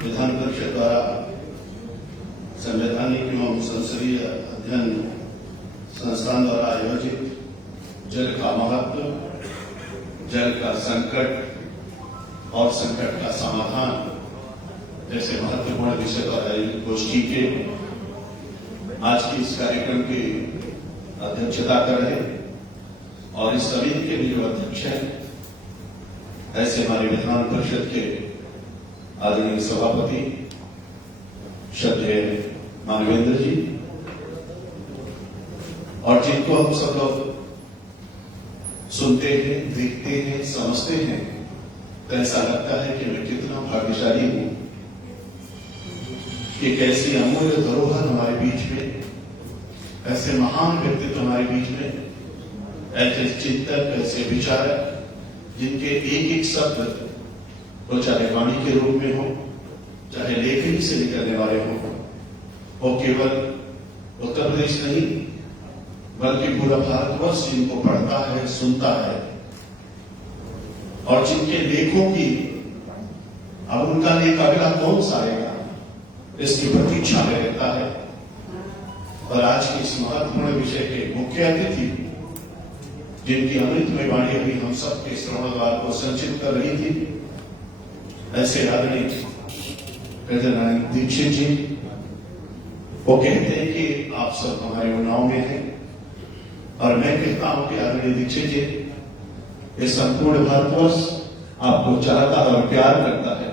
विधान परिषद द्वारा संवैधानिक एवं संसदीय अध्ययन संस्थान द्वारा आयोजित जल का महत्व, जल का संकट और संकट का समाधान जैसे महत्वपूर्ण विषय द्वारा आयोजित गोष्ठी के आज की इस कार्यक्रम की अध्यक्षता कर रहे और इस समिति के भी जो अध्यक्ष हैं ऐसे हमारे विधान परिषद के आदरणीय सभापति श्रद्धेय मानवेंद्र जी, और जिनको हम सब लोग सुनते हैं, देखते हैं, समझते हैं, तो ऐसा लगता है कि मैं कितना भाग्यशाली हूं कि कैसी अमूल्य धरोहर हमारे बीच में, ऐसे महान व्यक्तित्व हमारे बीच में, ऐसे चिंतक, ऐसे विचारक जिनके एक एक शब्द वो चाहे वाणी के रूप में हो, चाहे लेखनी से निकलने वाले हो, वो केवल उत्तर प्रदेश नहीं बल्कि पूरा भारतवर्ष जिनको पढ़ता है, सुनता है और जिनके लेखों की अब उनका लेख अगला कौन सा आएगा इसकी प्रतीक्षा में रहता है। और आज के इस महत्वपूर्ण विषय के मुख्य अतिथि जिनकी अमृतमय वाणी अभी हम सबके श्रवण द्वार को संचित कर रही थी, ऐसे आदरणीय हृदय दीक्षित जी, वो कहते हैं कि आप सब हमारे उन्नाव में हैं और मैं कहता हूं कि आदरणीय दीक्षित जी, ये संपूर्ण भारतवर्ष आपको चाहता और प्यार करता है।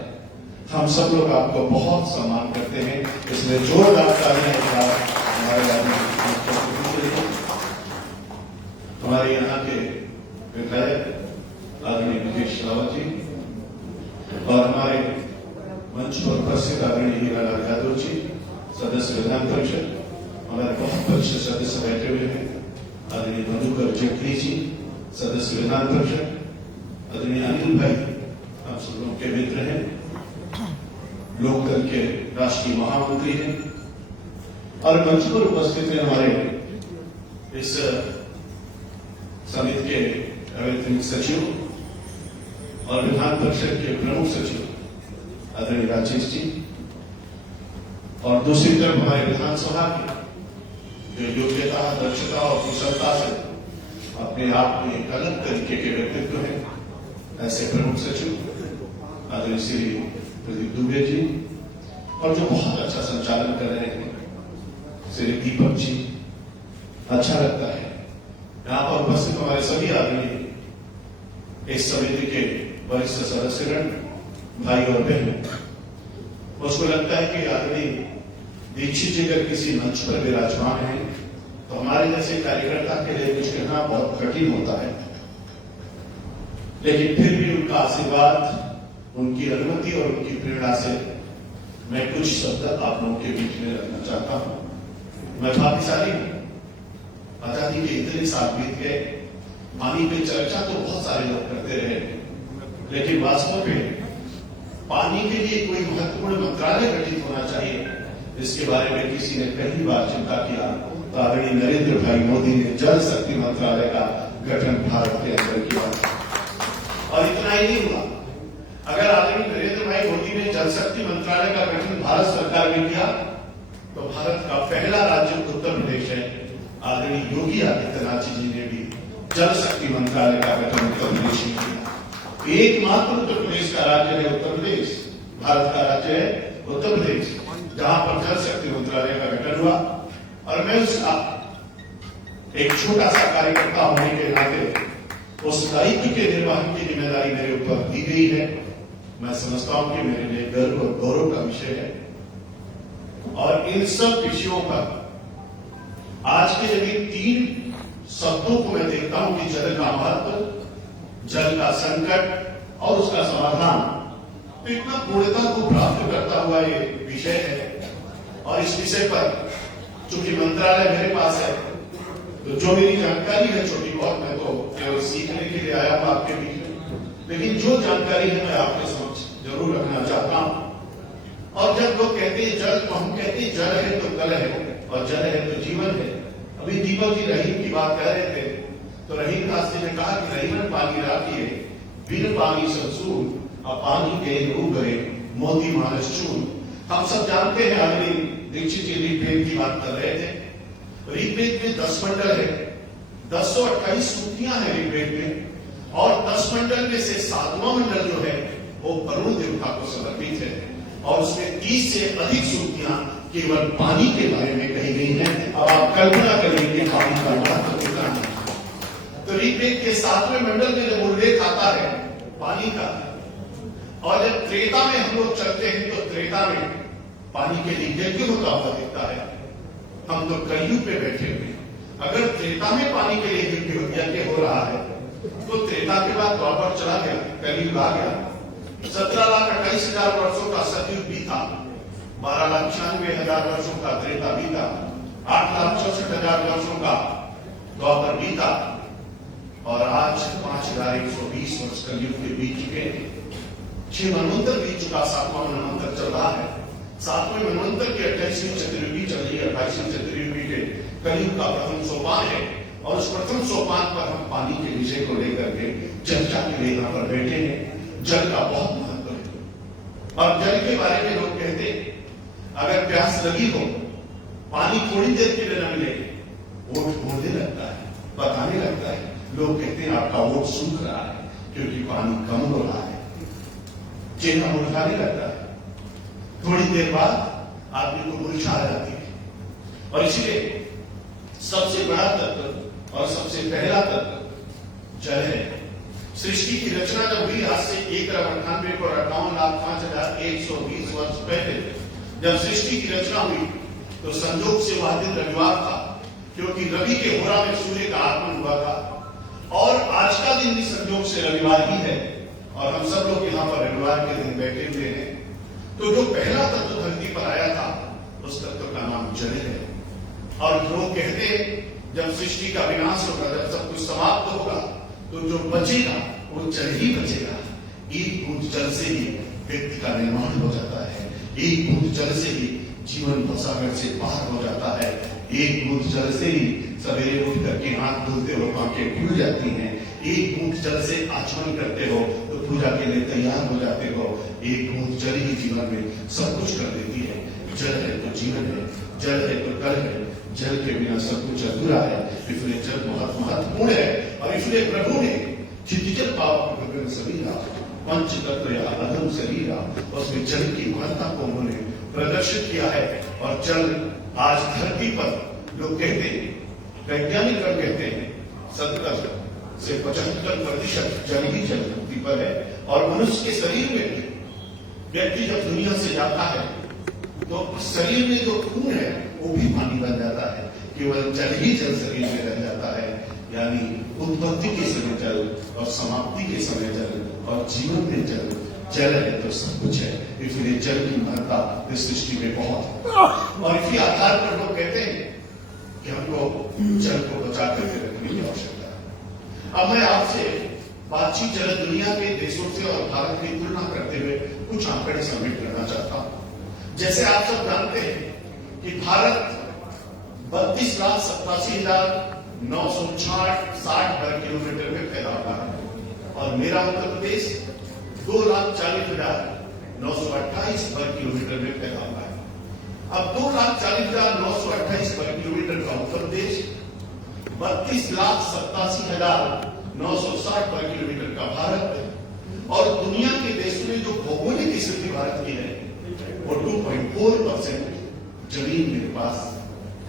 हम सब लोग आपको बहुत सम्मान करते हैं, इसलिए जोरदार तालियां हमारे हमारे यहाँ के विधायक आदरणीय मुकेश रावत जी और हमारे मंच पर उपस्थित आदरणीय हीरालाल यादव जी, सदस्य विधान परिषद, हमारे बहुत परिषद सदस्य बैठे हुए हैं, आदरणीय मधुकर जेटली जी, सदस्य विधान परिषद, आदरणीय अनिल भाई, आप सब लोग के मित्र हैं, लोकदल के राष्ट्रीय महामंत्री हैं और मंच पर उपस्थित हैं हमारे इस समिति के अवैतनिक सचिव और विधान परिषद के प्रमुख सचिव आदरणीय राजेश जी, और दूसरी तरफ हमारे विधानसभा के जो योग्यता, दक्षता और कुशलता से अपने आप में एक अलग तरीके के व्यक्तित्व हैं ऐसे प्रमुख सचिव आदरणीय श्री प्रदीप दुबे जी, और जो बहुत अच्छा संचालन कर रहे हैं श्री दीपक जी। अच्छा लगता है यहाँ पर उपस्थित हमारे सभी आदरणीय इस समिति के वरिष्ठ सदस्यगण, भाई और बहन, मुझको लगता है कि आदरणीय दीक्षित जी अगर किसी मंच पर विराजमान है तो हमारे जैसे कार्यकर्ता के लिए कुछ कहना बहुत कठिन होता है, लेकिन फिर भी उनका आशीर्वाद, उनकी अनुमति और उनकी प्रेरणा से मैं कुछ शब्द आप लोगों के बीच में रखना चाहता हूं। मैं भाग्यशाली हूं, आजादी के इतने साल बीत गए, पानी पे चर्चा तो बहुत सारे लोग करते रहे, लेकिन वास्तव में पानी के लिए कोई महत्वपूर्ण मंत्रालय गठित होना चाहिए, इसके बारे में किसी ने पहली बार चिंता किया तो आदरणीय नरेंद्र भाई मोदी ने जल शक्ति मंत्रालय का गठन भारत के अंदर किया। और इतना ही नहीं हुआ, अगर आदरणीय नरेंद्र भाई मोदी ने जल शक्ति मंत्रालय का गठन भारत सरकार में किया तो भारत का पहला राज्य उत्तर प्रदेश है, आदरणीय योगी आदित्यनाथ जी ने भी जल शक्ति मंत्रालय का गठन उत्तर प्रदेश में किया। एकमात्र उत्तर प्रदेश का राज्य है उत्तर प्रदेश, भारत का राज्य है उत्तर प्रदेश, जहां पर जल शक्ति मंत्रालय का गठन हुआ। और मैं उसका एक छोटा सा कार्यकर्ता होने के नाते उस दायित्व के निर्वहन की जिम्मेदारी मेरे ऊपर दी गई है। मैं समझता हूं कि मेरे लिए गर्व और गौरव का विषय है। और इन सब विषयों पर आज के यदि 3 शब्दों को मैं देखता हूं कि जल का महत्व, जल का संकट और उसका समाधान, तो इतना पूर्णता को प्राप्त करता हुआ ये विषय है। और इस विषय पर चूंकि मंत्रालय मेरे पास है तो जो मेरी जानकारी है छोटी बहुत, मैं तो केवल सीखने के लिए आया हूं आपके बीच में, लेकिन जो जानकारी है मैं आपके समक्ष जरूर रखना चाहता हूं। और जब लोग कहते हैं जल, तो हम कहते हैं जल है तो कल है और जल है तो जीवन है। अभी दीपक जी रहीम की बात कर रहे थे तो रहीम दास जी ने कहा कि रहीमन पानी राखिए, बिन पानी संसूर, अब पानी के रू गए मोती मानस चून। हम सब जानते हैं, अग्नि दीक्षित जी ऋग्वेद की बात कर रहे थे। ऋग्वेद में 10 मंडल है, 1028 सूक्तियां हैं ऋग्वेद में, और 10 मंडल में से 7वां मंडल जो है वो वरुण देवता को समर्पित है, और उसमें 30 से अधिक सूक्तियां केवल पानी के बारे में कही गई हैं। अब आप कल्पना करेंगे पानी का महत्व कितना है। तो ऋग्वेद के 7वें मंडल में जब उल्लेख आता है पानी का, और जब त्रेता में हम लोग चलते हैं तो त्रेता में पानी के लिए यज्ञ होता हुआ दिखता है। हम तो कलयुग पे बैठे हुए, अगर त्रेता में पानी के लिए यज्ञ हो रहा है तो त्रेता के बाद द्वापर चला गया, कलयुग आ गया। 17,28,000 वर्षों का सतयुग भी था, 12,96,000 वर्षों का त्रेता भी था, 8,64,000 वर्षों का द्वापर भी था, और आज 5,120 वर्ष कलयुग के बीत चुके हैं। 6 मनवंतर बीत चुका, 7वां मनवंतर चल रहा है। 7वें मनवंतर की 28वीं चतुर्युगी चल रही है। 28वीं चतुर्युगी के कलयुग का प्रथम सोपान है, और उस प्रथम सोपान पर हम पानी के विषय को लेकर के चर्चा के लिए यहाँ पर बैठे हैं। जल का बहुत महत्व है, और जल के बारे में लोग कहते हैं अगर प्यास लगी हो, पानी थोड़ी देर के लिए न मिले, ओठ बोलने लगता है, बताने लगता है। लोग कहते हैं आपका ओठ सूख रहा है क्योंकि पानी कम हो रहा है, चेहरा मुरझाने लगता है, थोड़ी देर बाद आदमी को मुरझा आ जाती है। और इसलिए सबसे बड़ा तत्व और सबसे पहला तत्व जल है। सृष्टि की रचना जब हुई आज से 1,98,58,05,120 वर्ष पहले जब सृष्टि की रचना हुई, तो संजोग से वह दिन रविवार था, क्योंकि रवि के होरा में सूर्य का आगमन हुआ था, और आज का दिन भी संजोग से रविवार ही है, और हम सब लोग यहाँ पर रविवार के दिन बैठे हुए हैं। तो जो पहला तत्व धरती पर आया था, उस तत्व का नाम जल है। और लोग कहते हैं जब सृष्टि का विनाश होगा, जब सब कुछ समाप्त होगा, तो जो बचेगा वो जल ही बचेगा। एक बूंद जल से ही व्यक्ति का निर्माण हो जाता है, एक बूंद जल से ही जीवन भवसागर से पार हो जाता है, एक बूंद जल से ही सवेरे उठ करके हाथ धुलते हो आंखें खुल जाती हैं, एक बूंद जल से आचमन करते हो तो पूजा के लिए तैयार हो जाते हो। एक बूंद जल ही जीवन में सब कुछ कर देती है। जल है तो जीवन है, जल है तो कल है, जल के बिना सब कुछ अधूरा है। इसलिए जल बहुत महत्वपूर्ण है, और इसलिए प्रभु ने चितिजल पाप गगन शरीरा, पंच तत्व या अधम शरीरा, उसमें जल की महत्ता को उन्होंने प्रदर्शित किया है। और जल आज धरती पर लोग कहते हैं, वैज्ञानिक कहते हैं 70 से 75% जल ही जल धरती पर है। और मनुष्य के शरीर में भी व्यक्ति जब दुनिया से जाता है तो शरीर में जो खून है वो भी पानी बन जाता है, केवल जल ही जल शरीर में रह जाता है। यानी उत्पत्ति के समय जल, और समाप्ति के समय जल, और जीवन में जल। जल है तो सब कुछ है, इसलिए जल की महत्ता इस सृष्टि में बहुत है। और इसी आधार पर लोग कहते हैं कि हमको जल को बचा करके रखने की आवश्यकता है। अब मैं आपसे बातचीत जल दुनिया के देशों से और भारत की तुलना करते हुए कुछ आंकड़े सबमिट करना चाहता हूं। जैसे आप सब जानते हैं कि भारत 32,87,960 वर्ग किलोमीटर में फैला हुआ है, और मेरा उत्तर प्रदेश 2,40,928 वर्ग किलोमीटर में फैला हुआ है। अब 2,40,928 वर्ग किलोमीटर का उत्तर प्रदेश, 32,87,960 वर्ग किलोमीटर का भारत, और दुनिया के देशों में जो भौगोलिक स्थिति भारत की है वो 2.4% जमीन मेरे पास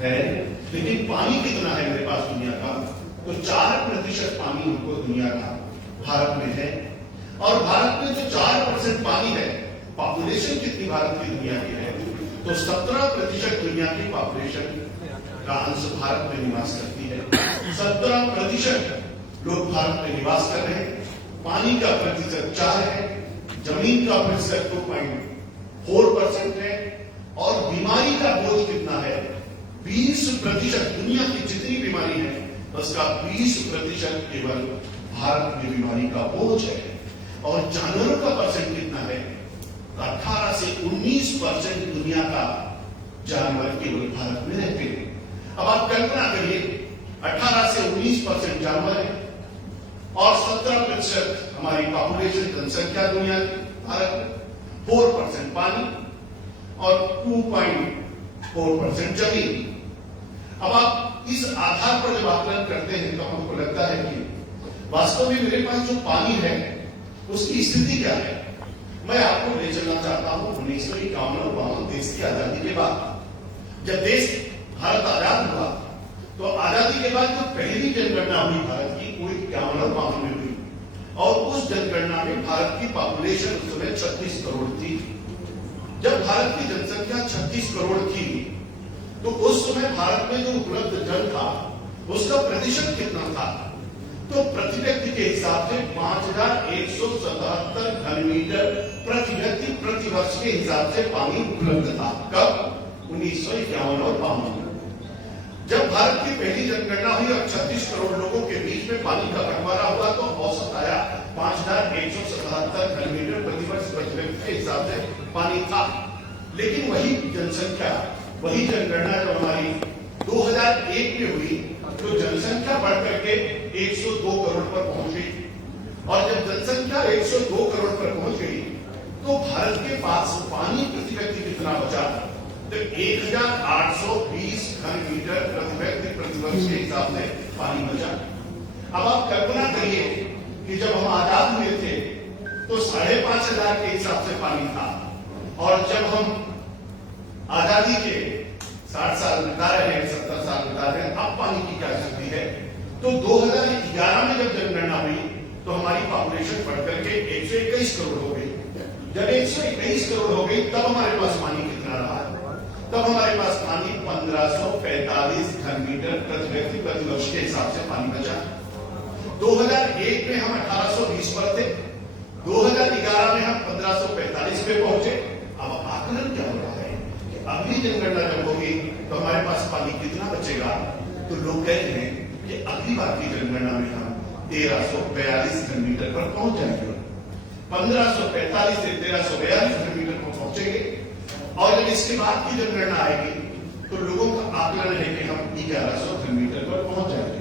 है। लेकिन पानी कितना है मेरे पास दुनिया का, तो 4% पानी हमको दुनिया का भारत में है। और भारत में जो 4% पानी है, पॉपुलेशन कितनी भारत की दुनिया की है, तो 17% दुनिया की पॉपुलेशन का अंश भारत में निवास करती है। 17% लोग भारत में निवास कर रहे हैं। पानी का प्रतिशत 4 है, जमीन का प्रतिशत 2.4% है, और बीमारी का बोझ कितना है, 20%। दुनिया की जितनी बीमारी है उसका 20% केवल भारत में बीमारी का बोझ है। और जानवरों का परसेंट कितना है, 18 से 19% दुनिया का जानवर केवल भारत में रहते हैं। अब आप कल्पना करिए, 18 से 19% जानवर है, और 17% हमारी पॉपुलेशन जनसंख्या दुनिया भारत में, 4% पानी और 2.4% जमीन। अब आप इस आधार पर जब आकलन करते हैं तो हमको लगता है कि वास्तव में मेरे पास जो पानी है उसकी स्थिति क्या है। मैं आपको ले चलना चाहता हूं 1951 देश की आजादी के बाद। जब देश भारत आजाद हुआ तो आजादी के बाद जो पहली जनगणना हुई भारत की वो 51 में हुई और उस जनगणना में भारत की पॉपुलेशन उस समय 36 करोड़ थी। जब भारत की जनसंख्या 36 करोड़ थी तो उस समय भारत में जो उपलब्ध जल था उसका प्रतिशत कितना था? तो प्रति व्यक्ति के हिसाब से 5177 घन मीटर प्रति व्यक्ति प्रति वर्ष के हिसाब से पानी उपलब्ध था। कब? 1951 और 52 में। जब भारत की पहली जनगणना हुई और 36 करोड़ लोगों के बीच में पानी का बंटवारा हुआ तो औसत आया 5177 घन मीटर प्रति वर्ष प्रति व्यक्ति के हिसाब से पानी था। लेकिन वही जनसंख्या, वही जनगणना जब हमारी 2001 में हुई तो जनसंख्या बढ़ करके 102 करोड़ पर पहुंच गई। और जब जनसंख्या 102 करोड़ पर पहुंच गई तो भारत के पास पानी प्रति व्यक्ति कितना बचा? तो 1820 घन मीटर प्रति व्यक्ति प्रति वर्ष के हिसाब से पानी बचा। अब आप कल्पना करिए कि जब हम आजाद हुए थे तो 5,500 के हिसाब से पानी था और जब हम आजादी के 60 साल बिता रहे हैं, 70 साल बिता रहे हैं, अब पानी की क्या स्थिति है? तो 2011 में जब जनगणना हुई तो हमारी पॉपुलेशन बढ़कर के 121 करोड़ हो गई। जब 121 करोड़ हो गई तब हमारे पास पानी कितना रहा? तब हमारे पास पानी 1545 घन मीटर प्रति व्यक्ति प्रति वर्ष के हिसाब से पानी बचा। 2001 में हम 1820 पर थे, 2011 में हम 1545 पे पहुंचे। अब आकलन क्या हो रहा है कि अगली जनगणना जब होगी तो हमारे पास पानी कितना बचेगा? तो लोग कह रहे हैं कि अगली बार की जनगणना में हम 1342 घन मीटर पर पहुंच जाएंगे। 1545 से 1342 घन मीटर पर पहुंचेंगे और जब इसके बाद की जनगणना आएगी तो लोगों का आकलन है कि हम 1100 घन मीटर पर पहुंच जाएंगे।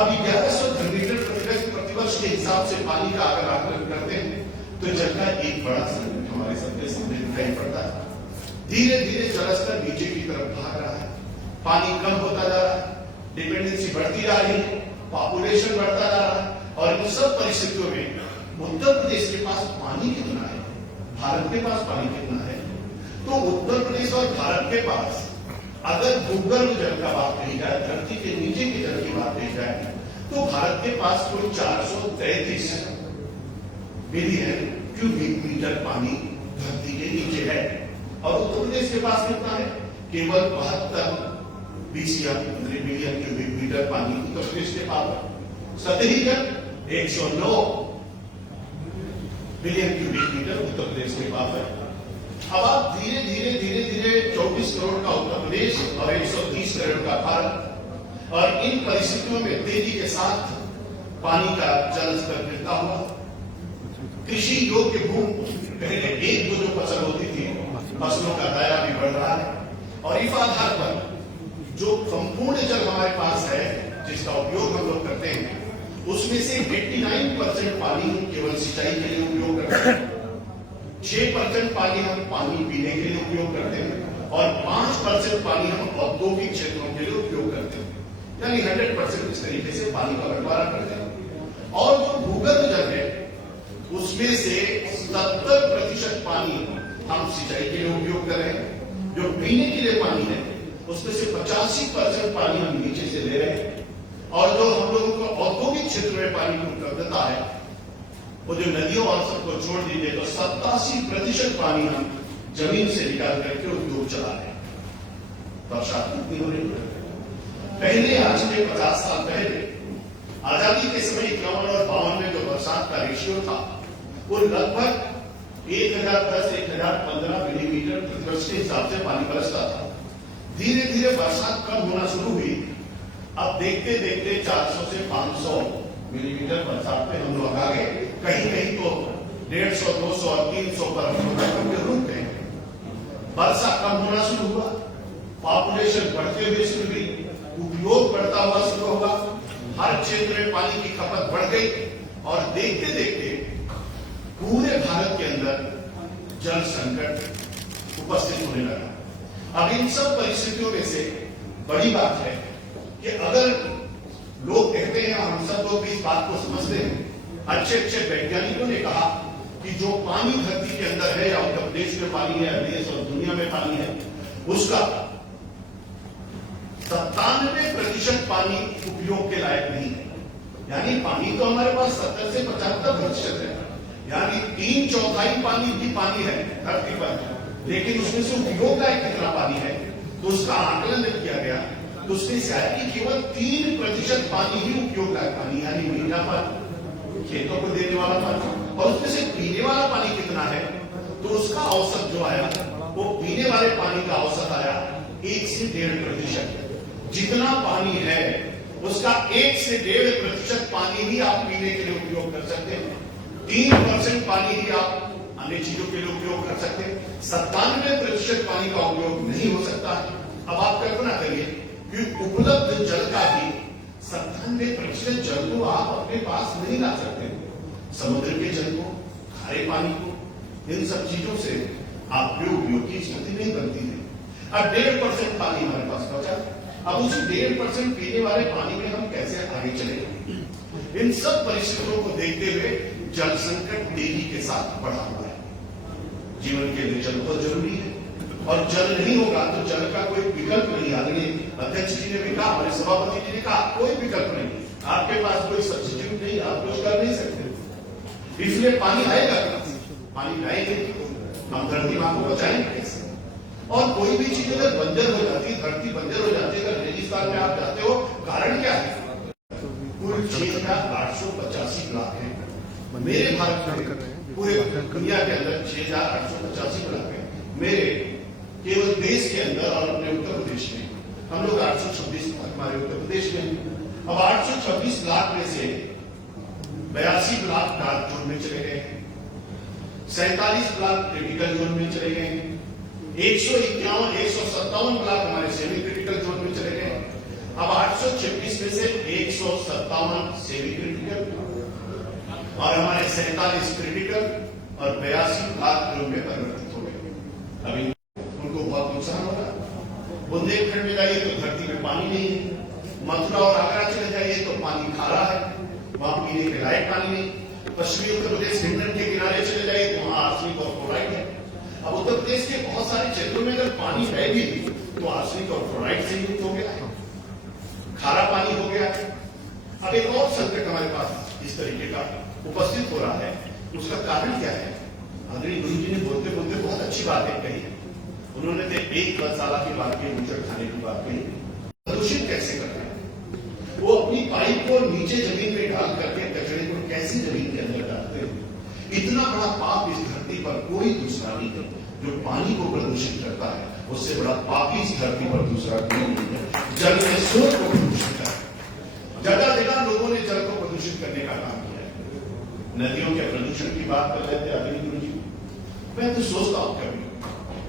अब 1100 घन मीटर प्रति वर्ष के हिसाब से पानी का अगर आकलन करते हैं तो जल का एक बड़ा संकट हमारे सबके सामने दिखाई पड़ता है। धीरे धीरे जलस्तर नीचे की तरफ भाग रहा है, पानी कम होता जा रहा है, डिपेंडेंसी बढ़ती जा रही है, पॉपुलेशन बढ़ता जा रहा है और इन सब परिस्थितियों में उत्तर प्रदेश के पास पानी कितना है? भारत के पास पानी कितना है? तो उत्तर प्रदेश और भारत के पास अगर भूगर्भ जल का बात कही जाए, धरती के नीचे के जल की बात कही जाए तो भारत के पास कुल 433 बिलियन क्यूबिक मीटर पानी धरती के नीचे है और उत्तर प्रदेश के पास कितना है? केवल 72 बिलियन क्यूबिक मीटर पानी उत्तर प्रदेश के पास है। सतही जल 109 billion cubic metre Uttar Pradesh के पास है। अब आप धीरे धीरे 24 करोड़ का उत्तर प्रदेश और 130 करोड़ का भारत और इन परिस्थितियों में तेजी के साथ पानी का जल स्तर गिरता हुआ, कृषि योग्य भूमि पहले एक दो जो फसल होती थी फसलों का दायरा भी बढ़ रहा है और इस आधार पर जो संपूर्ण जल हमारे पास है जिसका उपयोग हम लोग करते हैं उसमें से 89% पानी केवल सिंचाई के लिए उपयोग करते हैं, 6% पानी हम पानी पीने के लिए उपयोग करते हैं और 5% पानी हम औद्योगिक क्षेत्रों के लिए उपयोग करते हैं। यानी 100% इस तरीके से पानी का बंटवारा करते हैं। और जो भूगर्भ जल है उसमें से 70% पानी हम सिंचाई के लिए उपयोग कर रहे हैं। जो पीने के लिए पानी है उसमें से 85% पानी हम नीचे से ले रहे हैं और जो हम लोगों को औद्योगिक क्षेत्र में पानी की उपलब्धता है वो जो नदियों और सबको छोड़ दीजिए तो 87% पानी हम जमीन से निकाल करके उद्योग चला रहे हैं। बरसात कितनी हो रही है? पहले आज के 50 साल पहले आजादी के समय 51 और 52 में जो बरसात का रेशियो था वो लगभग 1010-1015 मिलीमीटर प्रति वर्ष के हिसाब से पानी बरसता था। धीरे धीरे बरसात कम होना शुरू हुई। अब देखते देखते 400 से 500 मिलीमीटर बरसात पे हम लोग आ गए। कहीं कहीं तो 150, 200 और 300 पर हम लोग रुक गए। वर्षा कम होना शुरू हुआ, पॉपुलेशन बढ़ते हुए शुरू हुई, उपयोग बढ़ता हुआ शुरू हुआ, हर क्षेत्र में पानी की खपत बढ़ गई और देखते देखते पूरे भारत के अंदर जल संकट उपस्थित होने लगा। अब इन सब परिस्थितियों में से बड़ी बात है कि अगर लोग कहते हैं, हम सब लोग भी इस बात को समझते हैं, अच्छे अच्छे वैज्ञानिकों ने कहा कि जो पानी धरती के अंदर है या उत्तर प्रदेश में पानी है, देश और दुनिया में पानी है, उसका 97% पानी उपयोग के लायक नहीं है। यानी पानी तो हमारे पास 70 से 75% है, यानी 3/4 पानी भी पानी है धरती पर, लेकिन उसमें से उपयोग लायक कितना पानी है, तो उसका आकलन जब किया गया तो उसने शायद कि केवल 3% पानी ही उपयोग लायक पानी, यानी मीठा पानी, खेतों को देने वाला पानी, और उसमें से पीने वाला पानी कितना है, तो उसका औसत जो आया वो पीने वाले पानी का औसत आया 1 से 1.5%। जितना पानी है उसका 1 से 1.5% पानी ही आप पीने के लिए उपयोग कर सकते हैं, 3% पानी ही आप अन्य चीजों के लिए उपयोग कर सकते हैं, 97% पानी का उपयोग नहीं हो सकता है। अब आप कल्पना करिए कि उपलब्ध जल का ही 97% जल को आप अपने पास नहीं ला सकते। समुद्र के जल को, खारे पानी को, इन सब चीजों से आपके उपयोग की स्थिति नहीं बनती है। अब 1.5% पानी हमारे पास बचा, अब उस 1.5% पीने वाले पानी में हम कैसे आगे चलेंगे? इन सब परिस्थितियों को देखते हुए जल संकट तेजी के साथ बढ़ा हुआ है। जीवन के लिए जल बहुत जरूरी है, और जल नहीं होगा तो जल का कोई विकल्प नहीं। आदरणीय अध्यक्ष जी ने भी कहा, हमारे सभापति जी ने कहा, कोई विकल्प नहीं, आपके पास कोई सब्स्टिट्यूट नहीं, आप कुछ कर नहीं सकते। इसलिए पानी आएगा कहां से? पानी लाएंगे, हम धरती मां को बचाएंगे कैसे? और कोई भी चीज अगर बंजर हो जाती है, धरती बंजर हो जाती है, अगर रेगिस्तान में आप जाते हो, कारण क्या है? कुल 6,885 ब्लॉक है मेरे भारत में, पूरे दुनिया के अंदर 6,885 ब्लॉक है। मेरे केवल देश के अंदर और अपने उत्तर प्रदेश में हम लोग 826 हमारे उत्तर प्रदेश में। अब 826 लाख में से 82 ब्लॉक डार्क जोन में चले गए, 47 ब्लॉक क्रिटिकल जोन में चले गए, 157 ब्लॉक हमारे सेमी क्रिटिकल जोन में चले गए। अब 826 में से 157 सेमी क्रिटिकल और हमारे 47 क्रिटिकल और 82 ब्लॉक जोन में परिवर्तित हो गए। अभी उनको बहुत नुकसान हो रहा है। बुंदेलखंड में जाइए तो धरती में पानी नहीं है, मथुरा और आगरा चले जाइए तो पानी खारा है, वहां पीने के लायक पानी नहीं। पश्चिमी उत्तर प्रदेश हिंडन के किनारे चले जाइए तो वहां आर्सेनिक और फ्लोराइड है। अब उत्तर प्रदेश के बहुत सारे क्षेत्रों में अगर पानी है भी तो आर्सेनिक और फ्लोराइड से युक्त हो गया है, खारा पानी हो गया है। अब एक और संकट हमारे पास इस तरीके का उपस्थित हो रहा है, उसका कारण क्या है? आदरणीय गुरु जी ने बोलते बोलते बहुत अच्छी बातें कही है। उन्होंने तो एक मसाला की बात की, ऊंचड़ खाने की बात कही। प्रदूषित कैसे कर रहे हैं? वो अपनी पाइप को नीचे जमीन में डाल करके कचरे को कैसे जमीन के अंदर डालते हैं? इतना बड़ा पाप इस धरती पर कोई दूसरा नहीं है। जो पानी को प्रदूषित करता है उससे बड़ा पाप इस धरती पर दूसरा कोई नहीं है। जल के स्रोत को प्रदूषित कर, जगह जगह लोगों ने जल को प्रदूषित करने का काम किया है। नदियों के प्रदूषण की बात कर रहे थे आदरणीय गुरु जी। मैं तो सोचता हूं कभी,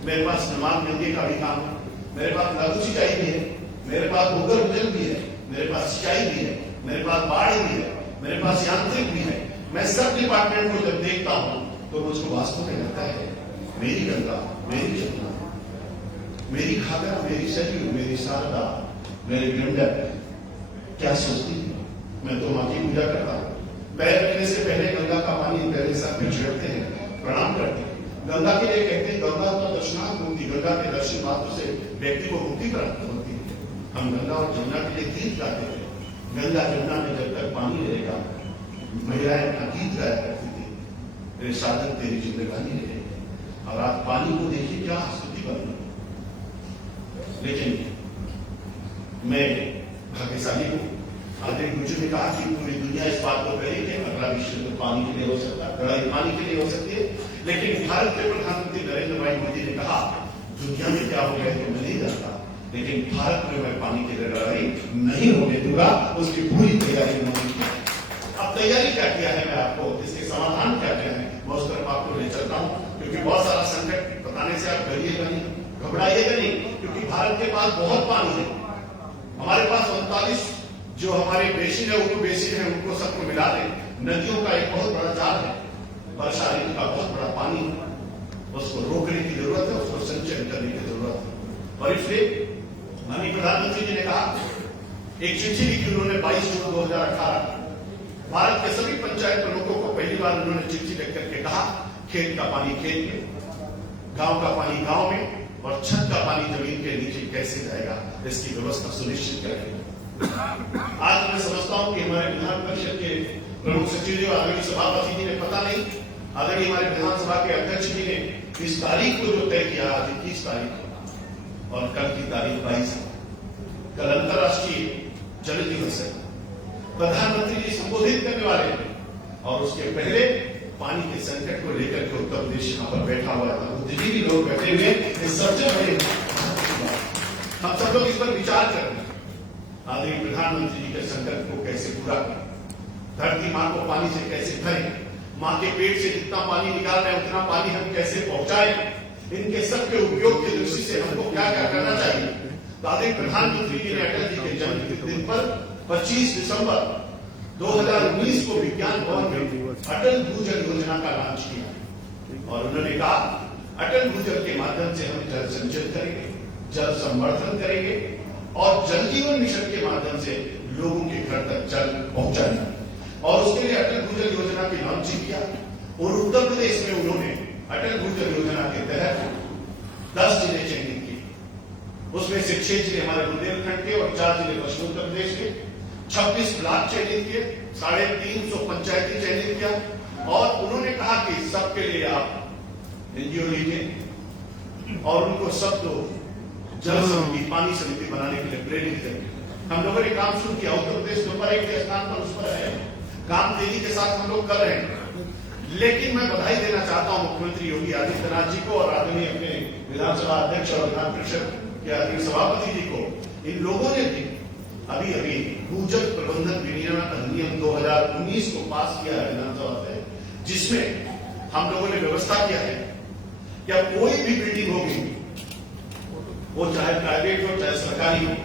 मेरे पास नमाज गंगे का भी काम है, मेरे पास लघु सिंचाई भी है, मेरे पास भूगर्भ जल भी है, मेरे पास सिंचाई भी है, मेरे पास बाढ़ भी है, मेरे पास यांत्रिक भी है। मैं सब डिपार्टमेंट को जब देखता हूं तो मुझको वास्तव में लगता है मेरी गंगा, मेरी जमुना, मेरी घाघरा, मेरी सरयू, मेरी शारदा, मेरी गंडक क्या सोचती है? मैं तो मां की पूजा करता हूं। पैर रखने से पहले गंगा का पानी पहले सर पे छिड़कते हैं, प्रणाम करते हैं। गंगा के लिए कहते हैं गंगा तो दर्शनार्थ मुक्ति, गंगा के दर्शन मात्र से व्यक्ति को मुक्ति प्राप्त होती है। हम गंगा और जमुना के लिए गीत गाते हैं। गंगा जमुना में जब तक पानी रहेगा, महिलाएं अपना गीत गाया करती थी, तेरे साधक तेरी जिंदगानी रहेगी। और आप पानी को देखिए क्या स्थिति बन रही। लेकिन मैं भाग्यशाली हूं, आदरणीय गुरु जी ने कहा कि पूरी दुनिया इस बात को कहे कि अगला विश्व तो पानी के लिए हो सकता है, लड़ाई पानी के लिए हो सकती है। लेकिन भारत के प्रधानमंत्री नरेंद्र भाई मोदी ने कहा दुनिया में क्या हो गया तो मैं नहीं जानता, लेकिन भारत में मैं पानी की लड़ाई नहीं होने दूंगा। उसकी पूरी तैयारी उन्होंने की। अब तैयारी क्या किया है, मैं आपको इसके समाधान क्या क्या है मैं उस तरफ आपको ले चलता हूं, क्योंकि बहुत सारा संकट बताने से आप डरिएगा नहीं, घबराइएगा नहीं, क्योंकि भारत के पास बहुत पानी है। हमारे पास 39 जो हमारे बेसिन है, उनको बेसिन है, उनको सबको मिला दें, नदियों का एक बहुत बड़ा जाल है, वर्षा ऋतु का बहुत बड़ा पानी है। उसको रोकने की जरूरत है, उसको संचयन करने की जरूरत है। और इसलिए माननीय प्रधानमंत्री जी ने कहा, एक चिट्ठी लिखी उन्होंने 22 जून 2018, भारत के सभी पंचायत प्रमुखों को पहली बार उन्होंने चिट्ठी लिख करके कहा, खेत का पानी खेत में, गांव का पानी गांव में और छत का पानी जमीन के नीचे कैसे जाएगा, इसकी व्यवस्था सुनिश्चित करें। आज मैं समझता हूं कि हमारे विधान परिषद के प्रमुख सचिव जी और आदरणीय सभापति जी ने, पता नहीं आदरणीय हमारे विधानसभा के अध्यक्ष जी ने इस तारीख को जो तय किया, आज 21 तारीख को और कल की तारीख 22 है। कल अंतर्राष्ट्रीय जल दिवस है, प्रधानमंत्री जी संबोधित करने वाले हैं और उसके पहले पानी के संकट को लेकर के उत्तर प्रदेश यहां पर बैठा हुआ है, बुद्धिजीवी लोग बैठे हुए, इस सबसे बड़े हम सब लोग इस पर विचार कर रहे हैं, आदरणीय प्रधानमंत्री जी के संकल्प को कैसे पूरा करें, धरती मां को पानी से कैसे भरें, मां के पेट से जितना पानी निकाल रहे हैं उतना पानी हम कैसे पहुंचाएं, इनके सबके उपयोग की दृष्टि से हमको क्या क्या करना चाहिए। तो आदरणीय प्रधानमंत्री जी ने अटल जी के जन्मदिन पर 25 दिसंबर 2019 को विज्ञान भवन में अटल भूजल योजना का लॉन्च किया और उन्होंने कहा, अटल भूजल के माध्यम से हम जल संचय करेंगे, जल संवर्धन करेंगे और जल जीवन मिशन के माध्यम से लोगों के घर तक जल पहुंचाएंगे। और उसके लिए अटल भूजल योजना की लॉन्चिंग किया और उत्तर प्रदेश में उन्होंने अटल भूजल योजना के तहत 10 जिले चयनित किए, उसमें से 6 जिले हमारे बुंदेलखंड के और 4 जिले पश्चिम उत्तर प्रदेश के, 26 ब्लॉक चयनित किए, 350 पंचायती चयनित किया और उन्होंने कहा कि सबके लिए आप एनजीओ लीजिए और उनको सबको जल समिति, पानी समिति बनाने के लिए प्रेरित करेंगे। हम लोगों ने काम शुरू किया, उत्तर प्रदेश नंबर 1 के स्थान पर उस पर है, काम तेजी के साथ हम लोग कर रहे हैं। लेकिन मैं बधाई देना चाहता हूं मुख्यमंत्री योगी आदित्यनाथ जी को और आदरणीय अपने विधानसभा अध्यक्ष और विधान परिषद के आदरणीय सभापति जी को। इन लोगों ने भी अभी अभी भूजल प्रबंधन विनियमन अधिनियम 2019 को पास किया है विधानसभा से, जिसमें हम लोगों ने व्यवस्था किया है कि अब कोई भी बिल्डिंग होगी, वो चाहे प्राइवेट हो चाहे सरकारी हो,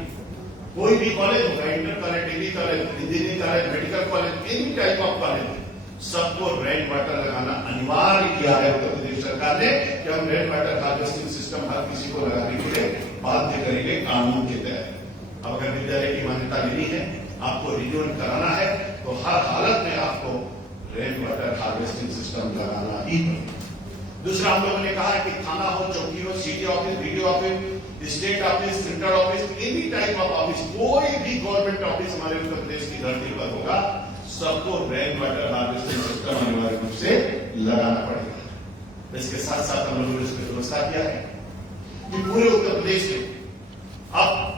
कोई भी कॉलेज होगा, inter college, degree college, engineering college, medical college, any type of college, सबको रेन वाटर लगाना अनिवार्य किया है उत्तर प्रदेश सरकार ने कि हम रेन वाटर हार्वेस्टिंग सिस्टम हर किसी को लगाने के लिए बाध्य करेंगे कानून के तहत। अब अगर विद्यालय की मान्यता लेनी है, आपको रिन्यूअल कराना है, तो हर हालत में आपको रेन वाटर हार्वेस्टिंग सिस्टम लगाना ही है। दूसरा हम लोगों ने कहा है कि थाना हो, चौकी हो, city office, video office, state office, central office, any type of office, कोई भी गवर्नमेंट ऑफिस हमारे उत्तर प्रदेश की धरती पर होगा, सबको रेन वाटर हार्वेस्टिंग सिस्टम अनिवार्य रूप से लगाना पड़ेगा। इसके साथ साथ हम लोगों ने इसकी व्यवस्था किया है कि पूरे उत्तर प्रदेश में अब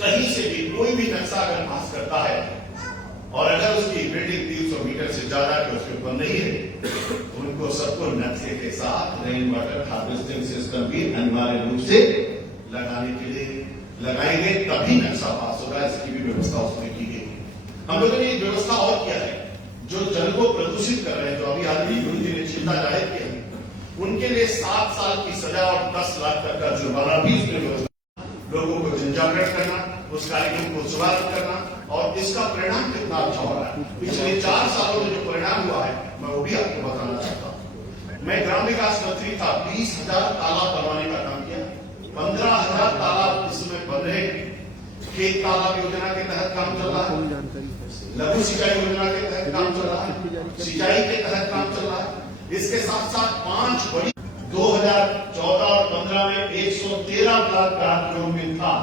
कहीं से भी कोई भी नक्शा अगर पास करता है और अगर उसकी बिल्डिंग 300 मीटर से ज्यादा के उसके ऊपर नहीं है, उनको सबको नक्शे के साथ रेन वाटर हार्वेस्टिंग सिस्टम भी अनिवार्य रूप से लगाने के लिए लगाएंगे, तभी नक्शा पास होगा। इसकी भी व्यवस्था उसमें की गई। हम लोगों ने एक व्यवस्था और किया है, जो जल को प्रदूषित कर रहे हैं, जो अभी आदरणीय गुरु जी ने चिंता जाहिर की है, उनके लिए 7 साल की सजा और 10 लाख तक का जुर्माना भी इसमें व्यवस्था, लोगों को जनजागरण करना, उस कार्यक्रम को शुभारंभ करना और इसका परिणाम कितना अच्छा हो रहा है। पिछले 4 सालों में जो परिणाम हुआ है, मैं वो भी आपको बताना चाहता हूँ। मैं ग्राम विकास मंत्री था, 20,000 तालाब बनवाने का काम किया, 15,000 तालाब इसमें बन रहे हैं। खेत तालाब योजना के तहत काम चल रहा है, लघु सिंचाई योजना के तहत काम चल रहा है, सिंचाई के तहत काम चल रहा है। इसके साथ साथ 5 बड़ी 2014 और 15 में 113 ब्लॉक ग्राम जोन में था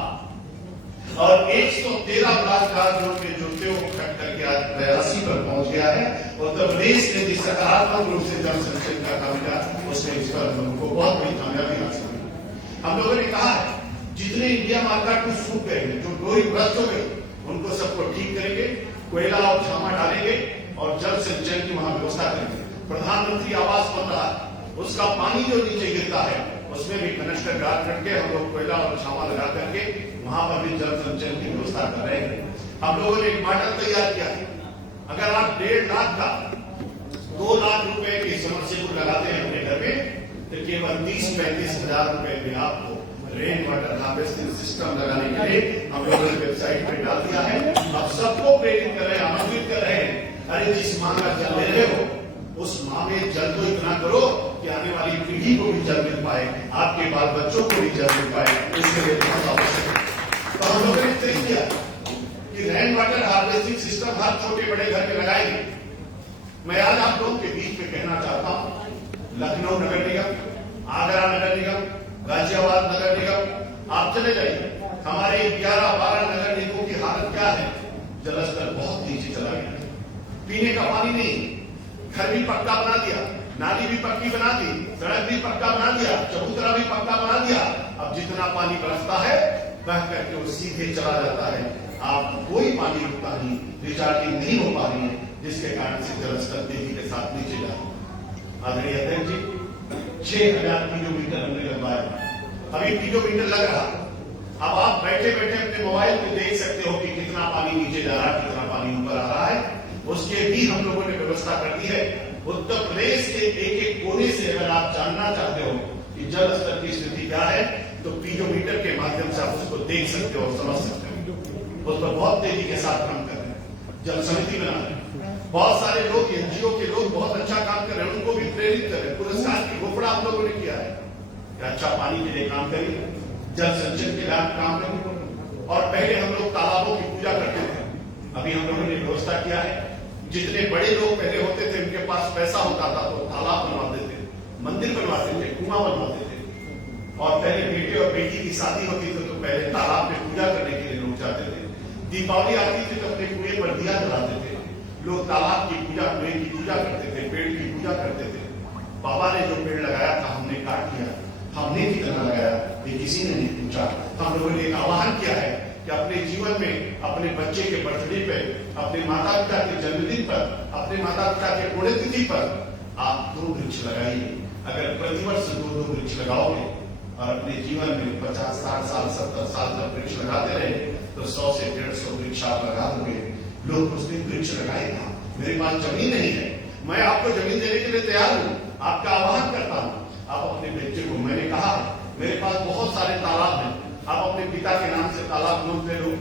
और 113 ब्लॉक ग्राम जोन में जो थे वो घट करके आज 82 पर पहुंच गया है। उत्तर प्रदेश ने जिस सकारात्मक रूप से जल संचयन का काम किया, उसने इस पर हमको बहुत बड़ी कामयाबी हासिल की। हम लोगों ने कहा है, जितने इंडिया मार्केट में सूख गए हैं, जो डोरीग्रस्त हो गए, उनको सबको ठीक करेंगे, कोयला और छामा डालेंगे और जल संचयन की वहां व्यवस्था करेंगे। प्रधानमंत्री आवास बन रहा है, उसका पानी जो नीचे गिरता है उसमें भी कनस्टर गाड़ करके हम लोग कोयला और छामा लगा करके वहां पर भी जल संचयन की व्यवस्था कर रहे हैं। हम लोगों ने एक मॉडल तैयार किया है, अगर आप 1.5 लाख का 2 लाख रुपए की समरसेबुल लगाते हैं अपने घर में, तो केवल 30-35 हजार रुपए में आपको रेन वाटर हार्वेस्टिंग सिस्टम लगाने के लिए हम लोगों ने वेबसाइट पे डाल दिया है। अब सबको प्रेरित कर रहे हैं, आमंत्रित कर रहे हैं, अरे जिस माह का जल ले रहे हो उस माह में जल तो इतना करो कि आने वाली पीढ़ी को भी जल मिल पाए, आपके बाल बच्चों को भी जल मिल पाए, इसके लिए बहुत आवश्यक है। तो हम लोगों ने तय किया कि रेन वाटर हार्वेस्टिंग सिस्टम हर छोटे बड़े घर में लगाएंगे। मैं आज आप लोगों के बीच में कहना चाहता हूं, लखनऊ नगर निगम, आगरा नगर निगम, गाजियाबाद नगर निगम, आप चले जाइए, हमारे 11-12 नगर निगमों की हालत क्या है। जलस्तर बहुत नीचे चला गया, पीने का पानी नहीं, घर भी पक्का बना दिया, नाली भी पक्की बना दी, सड़क भी पक्का बना दिया, चबूतरा भी पक्का बना दिया। अब जितना पानी बरसता है बह करके वो सीधे चला जाता है, आप कोई पानी रुकता नहीं, रिचार्जिंग नहीं हो पा रही है, जिसके कारण से जलस्तर तेजी के साथ नीचे जा रहा है। आदरणीय अध्यक्ष जी, 6000 किलोमीटर हमने लगवाया, अभी किलोमीटर लग रहा। अब आप बैठे बैठे अपने मोबाइल में देख सकते हो कि कितना पानी नीचे जा रहा है, कितना पानी ऊपर आ रहा है। उसके भी हम लोगों ने व्यवस्था कर दी है। उत्तर प्रदेश के एक एक कोने से अगर आप जानना चाहते हो कि जल स्तर की स्थिति क्या है, तो पीडोमीटर के माध्यम से आप उसको देख सकते हो और समझ सकते हो। उस पर बहुत तेजी के साथ काम कर रहे हैं, जल समिति बना रहे हैं, बहुत सारे लोग, एनजीओ के लोग बहुत अच्छा काम कर रहे हैं, उनको भी प्रेरित कर रहे हैं। पुरस्कार की घोषणा हम लोगों ने किया है कि अच्छा पानी के लिए काम करिए, जल संचयन के लिए काम करिए। और पहले हम लोग तालाबों की पूजा करते थे, अभी हम लोगों ने व्यवस्था किया है, जितने बड़े लोग पहले होते थे उनके पास पैसा होता था तो तालाब बनवाते थे, मंदिर बनवाते थे, कुआं बनवाते थे। और पहले बेटे और बेटी की शादी होती थी तो पहले तालाब में पूजा करने के लिए लोग जाते थे। दीपावली आती थी तो अपने कुएं पर दिया जलाते थे, लोग तालाब की पूजा, कुएं की पूजा करते थे, पेड़ की पूजा करते थे। बाबा ने जो पेड़ लगाया था हमने काट दिया, हमने कितना लगाया ये किसी ने नहीं पूछा। हम लोगों ने एक आह्वान किया है कि अपने जीवन में, अपने बच्चे के बर्थडे पे, अपने माता पिता के जन्मदिन पर, अपने माता पिता के पुण्यतिथि पर आप 2 वृक्ष लगाइए। अगर प्रतिवर्ष 2 वृक्ष लगाओगे और अपने जीवन में 50, 60 साल, 70 साल तक वृक्ष लगाते रहे तो 100 से 150 वृक्ष आप लगा दोगे। लोग उस दिन वृक्ष लगाएगा। मेरे पास जमीन नहीं है, मैं आपको जमीन देने के लिए तैयार हूँ, आपका आह्वान करता हूँ। आप अपने बच्चे को, मैंने कहा मेरे पास बहुत सारे तालाब हैं, आप अपने पिता के नाम से तालाब नोट ले लो,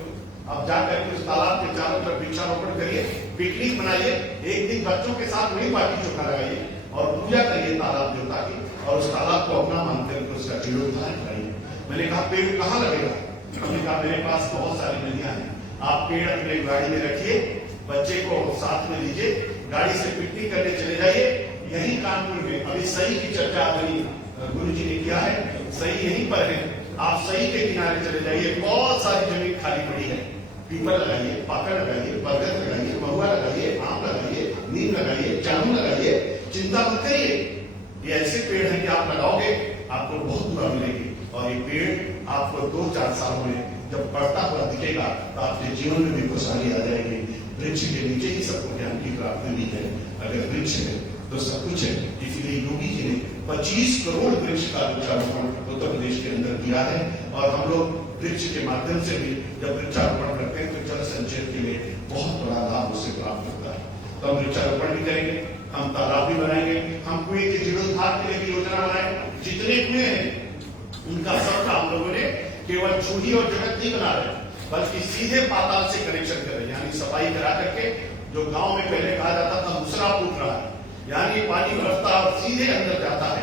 अब जाकर के उस तालाब के चारों तरफ वृक्षारोपण करिए, पिकनिक बनाइए, एक दिन बच्चों के साथ वही बाटी चोखा लगाइए और पूजा करिए तालाब देवता की, और उस तालाब को अपना मानकर उसका जीर्णोद्धार कराइए। मैंने कहा पेड़ कहाँ लगेगा? हमने कहा मेरे पास बहुत सारी नदियां हैं, आप पेड़ अपने गाड़ी में रखिए, बच्चे को साथ में लीजिए, गाड़ी से पिकनिक करने चले जाइए। यही कानपुर में अभी सही की चर्चा बनी, गुरु जी ने किया है, सही यहीं पर है, आप सही के किनारे चले जाइए, बहुत सारी जमीन खाली पड़ी है, पीपल लगाइए, पाकड़ लगाइए, बरगद लगाइए, महुआ लगाइए, आम लगाइए, नीम लगाइए, जामुन लगाइए, चिंता मत करिए। ये ऐसे पेड़ हैं कि आप लगाओगे आपको बहुत दुआ मिलेगी, और ये पेड़ आपको 2-4 साल में जब बढ़ता हुआ दिखेगा तो आपके जीवन में भी खुशहाली आ जाएगी। वृक्ष के नीचे ही सबको ज्ञान की प्राप्ति नहीं है, अगर वृक्ष है तो सब कुछ है। इसलिए योगी जी ने 25 करोड़ वृक्ष का वृक्षारोपण उत्तर प्रदेश के अंदर किया है, और हम लोग वृक्ष के माध्यम से भी जब वृक्षारोपण करते हैं तो जल संचय के लिए बहुत बड़ा लाभ उससे प्राप्त होता है। तो हम वृक्षारोपण भी करेंगे, हम तालाब भी बनाएंगे, हम कुएं के जीर्णोद्धार के लिए भी योजना बनाए। जितने कुएं हैं उनका सबका हम लोगों ने केवल चूही और जगत नहीं बना रहे, बल्कि सीधे पाताल से कनेक्शन कर रहे, यानी सफाई करा करके, जो गांव में पहले कहा जाता था दूसरा फूट रहा है, यानी पानी बरसता और सीधे अंदर जाता है।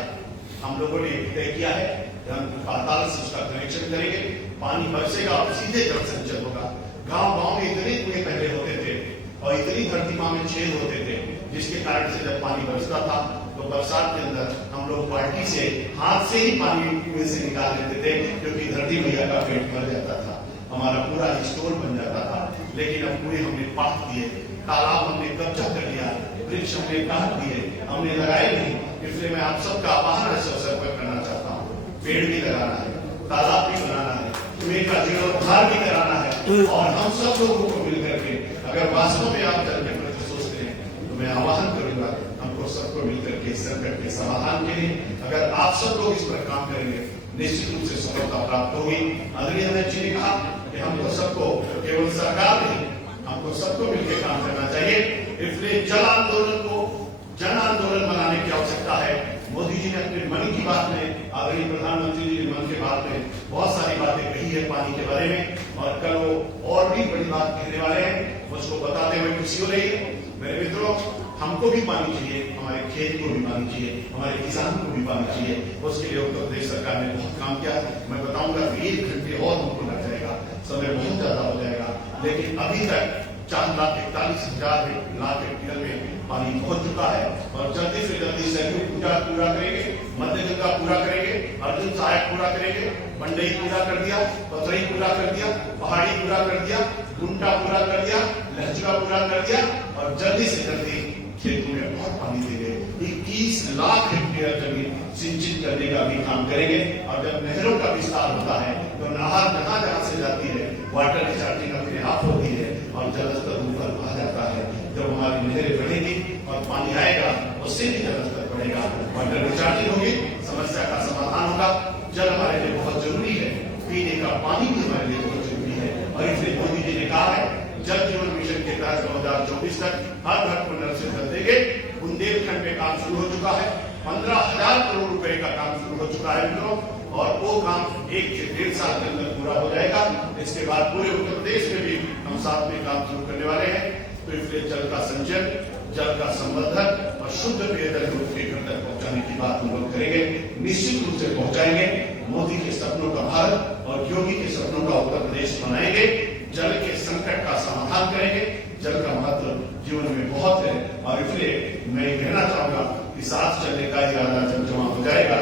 हम लोगों ने तय किया है कि हम पाताल से उसका कनेक्शन करेंगे, पानी बरसेगा और सीधे जल संचय होगा। गांव में इतने कुएं पहले होते थे और इतनी धरती मां में छेद होते थे, जिसके कारण से जब पानी बरसता था तो बरसात के अंदर हम लोग बाल्टी से, हाथ से ही पानी कुएं से निकाल लेते थे, क्योंकि धरती मैया का पेट भर जाता था, हमारा पूरा स्टोर बन जाता था। लेकिन अब कुएं हमने पाट दिए, तालाब हमने कब्जा कर लिया, वृक्ष हमने काट दिए, हमने लगाए नहीं। इसलिए मैं आप सबका आह्वान इस अवसर पर करना चाहता हूँ, पेड़ भी लगाना है, तालाब भी बनाना है, कुएं का जीर्णोद्धार भी कराना है, और हम सब लोगों को मिलकर के अगर वास्तव में आप जल के प्रति सोचते हैं तो मैं आह्वान करूंगा हमको सबको मिलकर के संकट के समाधान के लिए अगर आप सब लोग इस पर काम करेंगे निश्चित रूप से सफलता प्राप्त होगी। आदरणीय अध्यक्ष जी ने कहा कि हमको सबको, केवल सरकार नहीं, हमको सबको मिलकर काम करना चाहिए। इसलिए जल आंदोलन को जन आंदोलन बनाने की आवश्यकता है। मोदी जी ने अपने मन की बात में, आदरणीय प्रधानमंत्री जी ने मन की बात में बहुत सारी बातें कही है पानी के बारे में, और कल वो और भी बड़ी बात कहने वाले हैं, मुझको बताते हुए खुशी हो रही है। मेरे मित्रों, हमको भी पानी चाहिए, हमारे खेत को भी पानी चाहिए, हमारे किसान को भी पानी चाहिए। उसके लिए उत्तर प्रदेश सरकार ने बहुत काम किया। मैं बताऊंगा कि 1 घंटे और हमको लग जाएगा, समय बहुत ज्यादा हो जाएगा, लेकिन अभी तक 4,41,000 लाख हेक्टेयर में पानी पहुंच चुका है। और जल्दी से जल्दी सरयू पूरा करेंगे, मध्य गंगा पूरा करेंगे, अर्जुन सहायक पूरा करेंगे, मंडई पूरा कर दिया, पथरई पूरा कर दिया, पहाड़ी पूरा कर दिया, गुंटा पूरा कर दिया, लहचुआ पूरा कर दिया, और जल्दी से जल्दी खेतों में बहुत पानी देंगे। 21 लाख हेक्टेयर जमीन सिंचित करने का भी काम करेंगे। और जब नहरों का विस्तार होता है तो नहर जहां जहां से जाती है, वाटर रिचार्जिंग अपने आप होती है और जलस्तर ऊपर आ जाता है। जब हमारी नहरें बढ़ेगी और पानी आएगा, उससे भी जलस्तर बढ़ेगा, वाटर रिचार्जिंग होगी, समस्या का समाधान होगा। जल हमारे लिए बहुत जरूरी है, पीने का पानी भी हमारे लिए बहुत जरूरी है। और इसलिए मोदी जी ने कहा है, जल जीवन मिशन के तहत 2024 तक हर घर को नल से जल देंगे। बुंदेलखंड में काम शुरू हो चुका है, 15,000 करोड़ रुपए का काम शुरू हो चुका है मित्रों, और वो काम 1 से 1.5 साल के अंदर पूरा हो जाएगा। इसके बाद पूरे उत्तर प्रदेश में भी हम साथ में काम शुरू करने वाले हैं। तो इसलिए जल का संचयन, जल का संवर्धन और शुद्ध पेयजल लोगों के घर तक पहुंचाने की बात हम लोग करेंगे, निश्चित रूप से पहुंचाएंगे। मोदी के सपनों का भारत और योगी के सपनों का उत्तर प्रदेश बनाएंगे। जल के संकट का समाधान करेंगे। जल का महत्व जीवन में बहुत है, और इसलिए मैं कहना चाहूंगा कि सांस चलने का इरादा जब जमा हो जाएगा,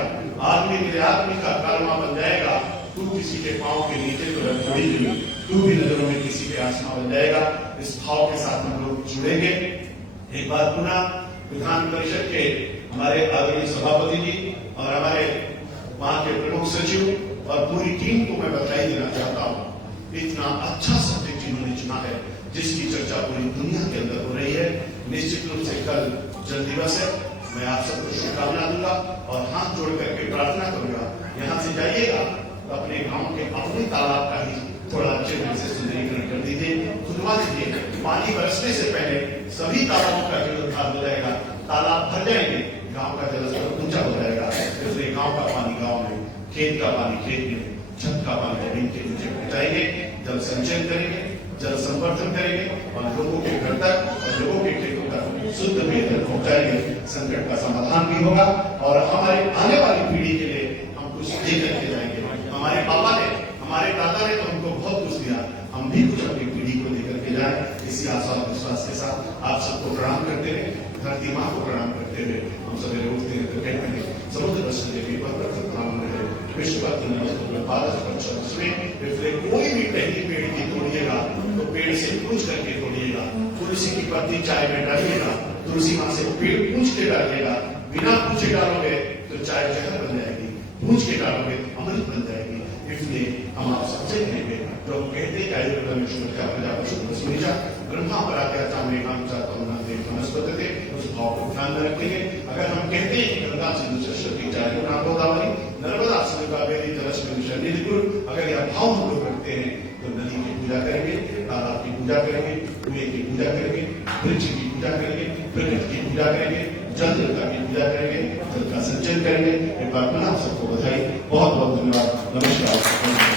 आदमी मेरे आदमी का कारवा बन जाएगा। तू किसी के पांव के नीचे तो रख छोड़ी नहीं, तू भी नजरों में किसी के आसमा बन जाएगा। इस भाव के साथ हम लोग जुड़ेंगे। एक बार पुनः विधान परिषद के हमारे आदरणीय सभापति जी और हमारे वहां के प्रमुख सचिव और पूरी टीम को मैं बधाई देना चाहता हूँ। इतना अच्छा सब्जेक्ट जिन्होंने चुना है, जिसकी चर्चा पूरी दुनिया के अंदर हो रही है। निश्चित रूप से कल जल दिवस है, मैं आप सबको शुभकामना दूंगा और हाथ जोड़ करके प्रार्थना करूंगा, यहाँ से जाइएगा तो अपने गांव के अपने तालाब का ही थोड़ा अच्छे ढंग से सुंदरीकरण कर दीजिए, खुदवा दीजिए। पानी बरसने से पहले सभी तालाबों का जीर्णोद्धार हो जाएगा, तालाब भर जाएंगे, गांव का जलस्तर ऊंचा हो जाएगा। इसलिए गांव का पानी गांव में, खेत का पानी खेत में, छत का पानी जमीन के नीचे पहुंचाएंगे, जल संचयन करेंगे, जल संवर्धन करेंगे और लोगों के घर तक और लोगों के खेतों तक शुद्ध पेयजल पहुंचाएंगे। संकट का समाधान भी होगा और हमारे आने वाली पीढ़ी के लिए हम कुछ दे करके जाएंगे। हमारे पापा ने, हमारे दादा ने तो हमको बहुत कुछ दिया, हम भी कुछ अपनी पीढ़ी को लेकर के जाए। इसी आशा और विश्वास के साथ आप सबको प्रणाम करते हुए, धरती माँ को प्रणाम करते हुए हम सवेरे उठते हैं तो कहते हैं, समुद्र दर्शन देवी पर विश्व इसलिए कोई भी पहली पेड़ की तोड़िएगा तो पेड़ से पूछ करके तोड़िएगा। तुलसी की पत्ती चाय में डालिएगा, तुलसी माँ से पेड़ पूछ के डालिएगा। बिना पूछे डालोगे तो चाय जहर बन जाएगी, पूछ के डालोगे अमृत बन जाएगी। इसलिए हम आप सबसे कहेंगे, तो कहते ब्रह्मा परात्याचा में काम चाहता हूँ वनस्पति, उस भाव को ध्यान में रखेंगे। अगर हम कहते हैं कि गंगा सिंधु सरस्वती चारों नाम गोदावरी नर्मदा सिंधु कावेरी जलस्मिन सन्निधिकुल, अगर यह भाव हम लोग रखते हैं तो नदी की पूजा करेंगे, तालाब की पूजा करेंगे, कुएं की पूजा करेंगे, वृक्ष की पूजा करेंगे, प्रकृति की पूजा करेंगे, जल देवता की पूजा करेंगे, जल का संचयन करेंगे। एक बार पुनः सबको बधाई, बहुत बहुत धन्यवाद, नमस्कार।